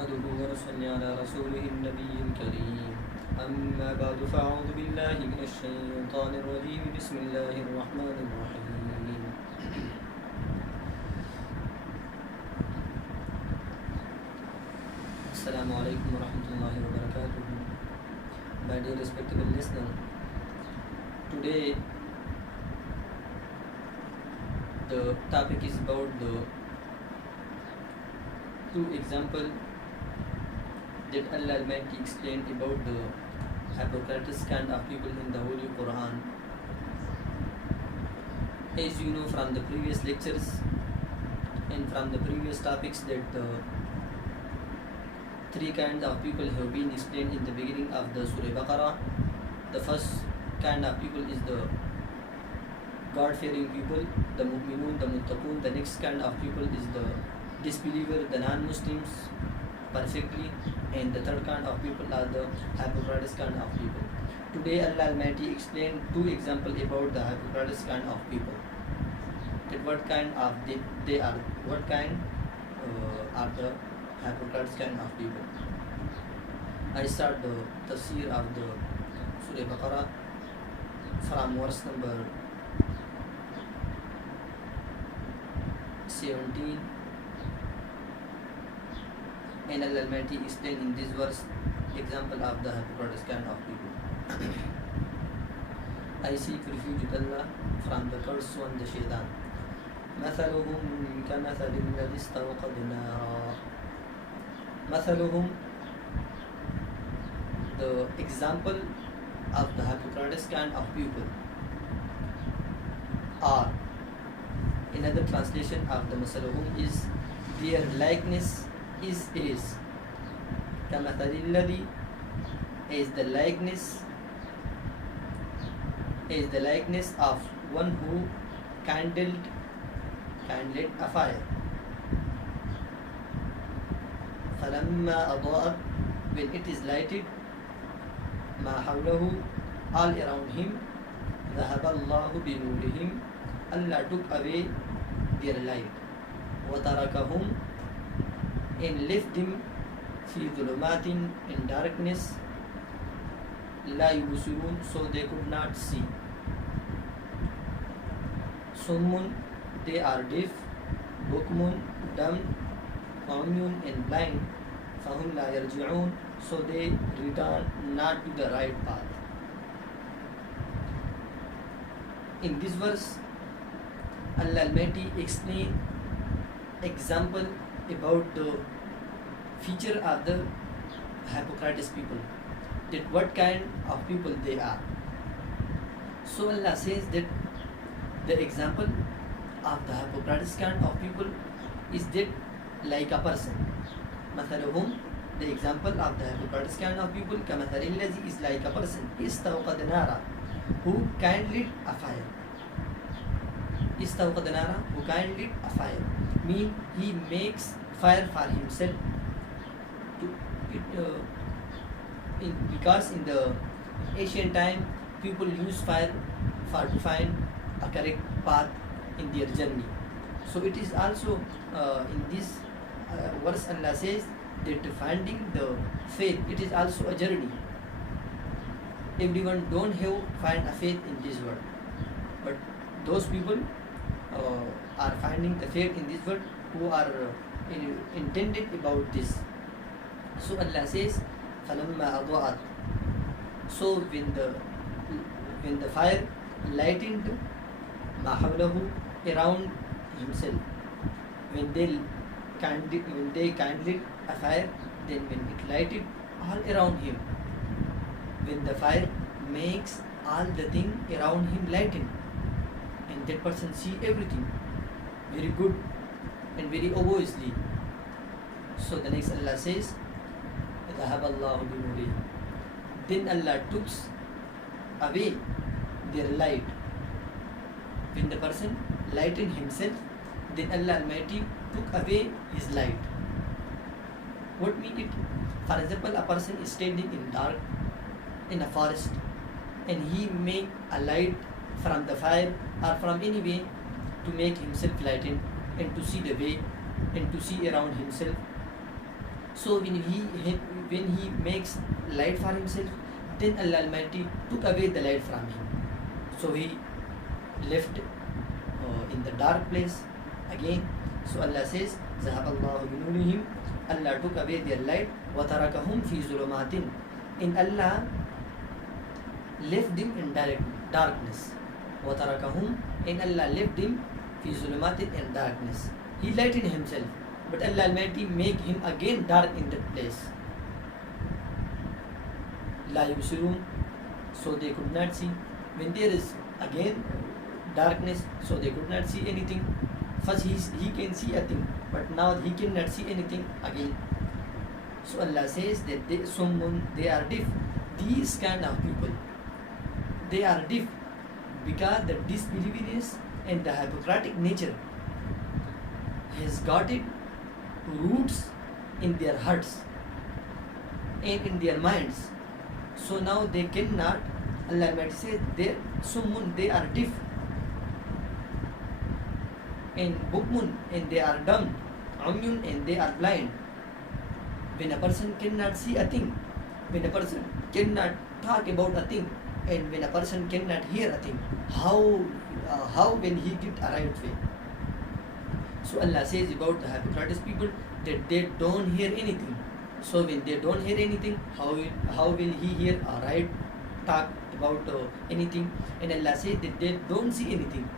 نحمده ونصلي على رسوله النبي الكريم أما بعد فأعوذ بالله من الشيطان الرجيم بسم الله الرحمن الرحيم Assalamu alaikum wa rahmatullahi wa barakatuh. My dear respectable listener, today the topic is about the two examples that Allah Almighty explained about the hypocrites kind of people in the Holy Qur'an. As you know from the previous lectures and from the previous topics that the three kinds of people have been explained in the beginning of the Surah Baqarah. The first kind of people is the God-fearing people, the mu'minun, the muttaqun. The next kind of people is the disbeliever, the non-Muslims perfectly, and the third kind of people are the hypocrites kind of people. Today Allah Almighty explained two examples about the hypocrites kind of people. That what kind of they are, what kind are the hypocrites kind of people. I start the Tafseer of the Surah Baqarah from verse number 17, and Allah Almighty explained in this verse example of the hypocrites kind of people. I seek refuge with Allah from the curse on the shaitan. مثلهم كمثل الذي استوقد نارا. مثلهم, the example of the hypocrites kind of people, or another translation of the مثلهم is their likeness is كمثل الذي is the likeness of one who kindled a fire. فلما أضاءت, when it is lighted, ما حوله, all around him, ذهب الله بنورهم, Allah took away their light. وتركهم, and left them في ظلمات, in darkness, لا يبصرون, so they could not see. صم, they are deaf. بكم, dumb. عمي, and blind. فهم لا يرجعون, so they return not to the right path. In this verse, Allah Almighty explain example about the feature of the hypocrites people, that what kind of people they are. So Allah says that the example of the hypocrites kind of people is that like a person. مثلهم, the example of the hypocrites kind of people, كمثل الذي is like a person استوقد نارا, who kindled a fire. استوقد نارا, who kindled a fire, mean he makes fire for himself because in the ancient time people use fire to find a correct path in their journey. So it is also in this verse Allah says that finding the faith, it is also a journey. Everyone don't have find a faith in this world, but those people are finding the faith in this world who are intended about this. So Allah says فَلَمَّا أَضَاءَتْ, so when the fire lightened مَا حَوْلَهُ, around himself, when they kindled a fire, then when it lighted all around him, when the fire makes all the thing around him lighten, and that person see everything very good and very obviously. So the next Allah says ذهب الله بنورهم, then Allah took away their light. When the person lightened himself, then Allah Almighty took away his light. What mean it? For example, a person is standing in dark in a forest, and he make a light from the fire or from any way to make himself lighten and to see the way and to see around himself. So when he makes light for himself, then Allah Almighty took away the light from him. So he left in the dark place again. So Allah says, ذهب الله بنورهم, Allah took away their light, وتركهم في ظلمات, and Allah left them in darkness. وتركهم, and Allah left them في ظلمات, in darkness. He lighted himself, but Allah Almighty make him again dark in that place. لا يبصرون, so they could not see. When there is again darkness, so they could not see anything. First he can see a thing, but now he cannot see anything again. So Allah says that they are deaf. These kind of people, they are deaf because the disbelievers and the hypocritic nature has got it roots in their hearts and in their minds. So now they cannot, Allah might say, they are deaf, and bukmun, and they are dumb, umyun, and they are blind. When a person cannot see a thing, when a person cannot talk about a thing, and when a person cannot hear a thing, how when he get a right way? So Allah says about the hypocrites people that they don't hear anything. So when they don't hear anything, how will he hear a right talk about anything? And Allah says that they don't see anything.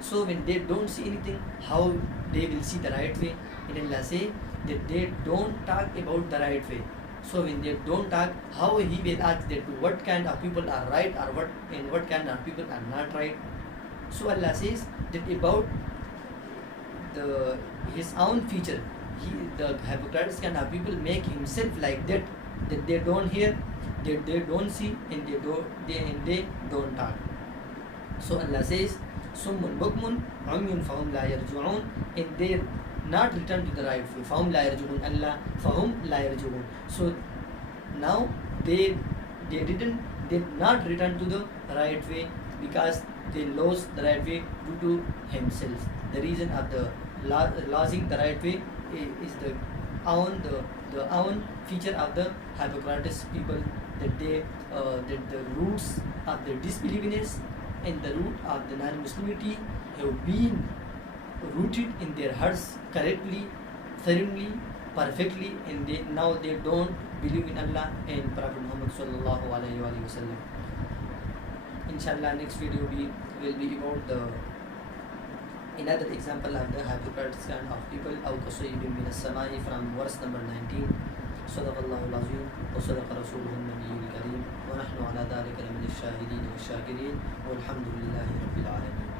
So when they don't see anything, how they will see the right way? And Allah says that they don't talk about the right way. So when they don't talk, how he will ask that what kind of people are right or what kind of people are not right? So Allah says that about his own feature, the hypocrites kind of people make himself like that they don't hear, that they don't see, and they don't talk. So Allah says, summun bukmun umyun fahum la yarju'un, and they not return to the right way. Fahum la yarju'un, Allah fahum la yarju'un. So now they did not return to the right way because they lost the right way due to himself. The reason of the losing the right way is the own feature of the hypocrites people, that the roots of the disbelievers and the root of the non-Muslimity have been rooted in their hearts correctly, firmly, perfectly, and now they don't believe in Allah and Prophet Muhammad sallallahu alaihi wasallam. Inshallah, next video will be about another example of the hypocrites kind of people. أو كصيب من السماء, from verse number 19. صدق الله العظيم وصدق رسوله النبي الكريم ونحن على ذلك من الشاهدين والشاكرين والحمد لله رب العالمين.